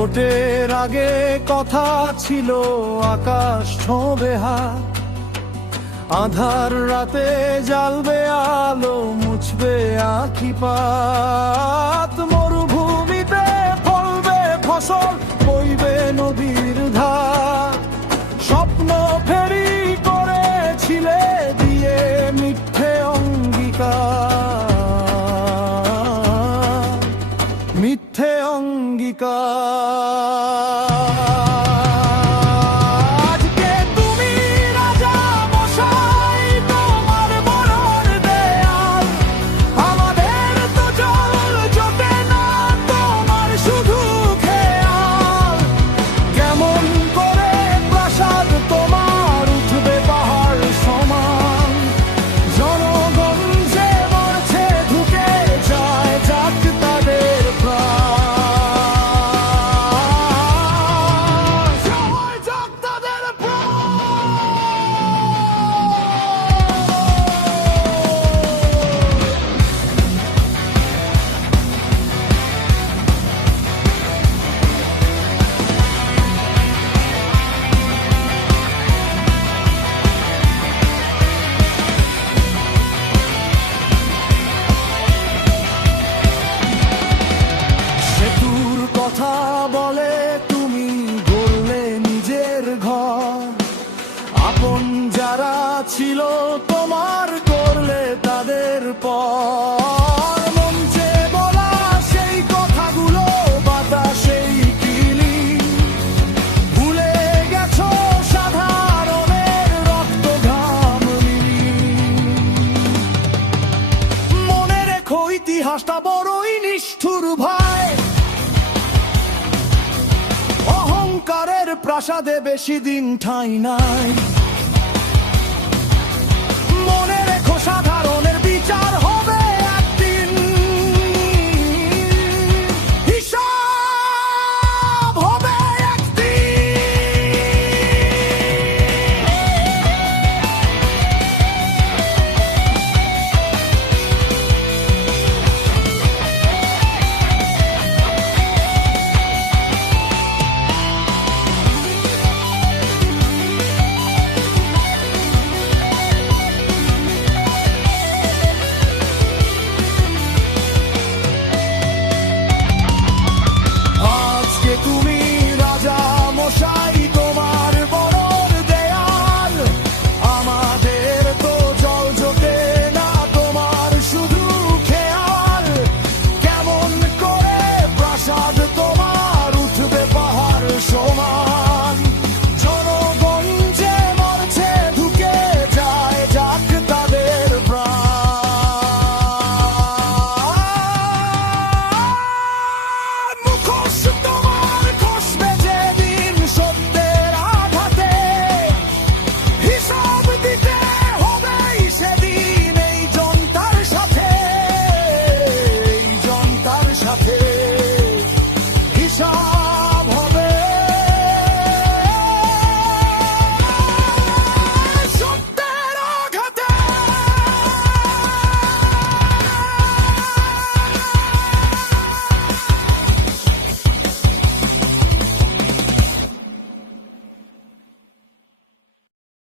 ভোটের আগে কথা ছিল আকাশ ছোঁবে হাত, আধার রাতে জ্বালবে আলো, মুছবে আঁখি পাত। মরুভূমিতে ফলবে ফসল, বইবে নদীর ধার। স্বপ্ন ফেরি করেছিলে দিয়ে মিথ্যে অঙ্গীকার, মিথ্যে অঙ্গীকার। কথা বলে তুমি গড়লে নিজের ঘর, আপন যারা ছিল তোমার করলে তাদের পর। মঞ্চে বলা সেই কথাগুলো বাতাসেই কিলি, ভুলে গেছো সাধারণের রক্ত ঘাম মিলি। মনে রেখো ইতিহাসটা বড়ই নিষ্ঠুর ভাই, অহংকারের প্রাসাদে বেশি দিন ঠাঁই নাই।